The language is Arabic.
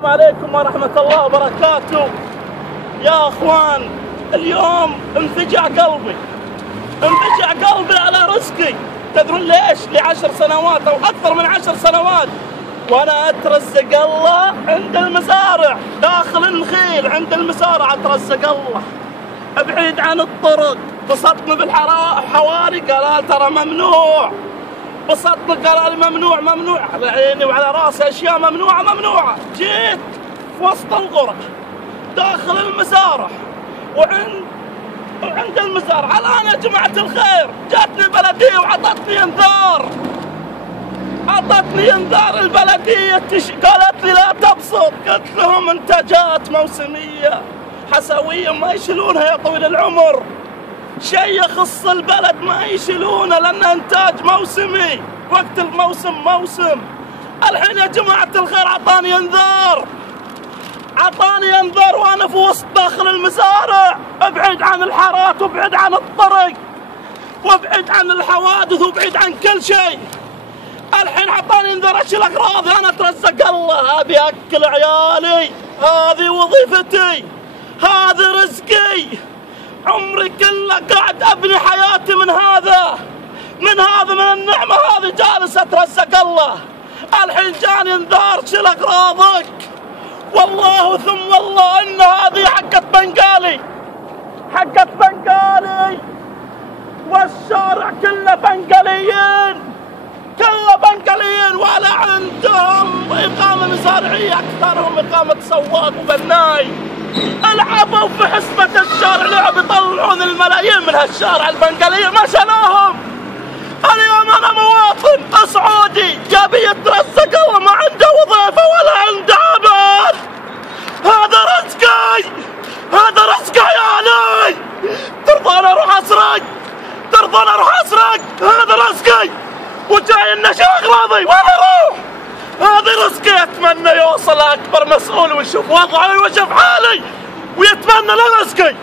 السلام عليكم ورحمة الله وبركاته. يا اخوان، اليوم انفجع قلبي على رزقي. تدرون ليش؟ ل10 سنوات او اكثر من 10 سنوات وانا اترزق الله عند المزارع، داخل النخيل عند المزارع اترزق الله، ابعد عن الطرق. بسطني بالحواري قال ترى ممنوع، بسطني قال لي ممنوع على عيني وعلى راسي، اشياء ممنوعه. جيت في وسط القرى داخل المزارع وعند المزارع. الان يا جماعه الخير جاتني البلديه وعطتني انذار البلديه، قالت لي لا تبسط. قلت لهم انتاجات موسميه حسويه ما يشيلونها يا طويل العمر، شيء يخص البلد ما يشيلونه لأنه إنتاج موسمي، وقت الموسم موسم. الحين يا جماعة الخير عطاني انذار وأنا في وسط داخل المزارع. ابعد عن الحارات وابعد عن الطرق وابعد عن الحوادث وابعد عن كل شيء. الحين عطاني انذار اشيل اغراضي، انا اترزق الله، ابي اكل عيالي، هذه وظيفتي، هذا رزقي، عمري كله قاعد ابني حياتي من النعمه هذه، جالس اترزق الله. الحين جاني انذار شيل اغراضك، والله ثم والله ان هذه حقت بنقالي، والشارع كله بنقاليين ولا عندهم اقامه مزارعيه، اكثرهم اقامه سواق وبناي. العبوا في حسبة الشارع، لعب يطلعون الملايين من هالشارع البنقالية ما شالوهم. اليوم انا مواطن سعودي جابي يترزق الله، ما عنده وظيفة ولا عنده عمل، هذا رزقي عيالي. ترضون اروح اسرق؟ هذا رزقي وجاي النشا اغراضي وانا اروح، هذا رزقي. اتمنى يوصل اكبر مسؤول ويشوف وضعي ويشوف حالي ويتمنى له رزقي.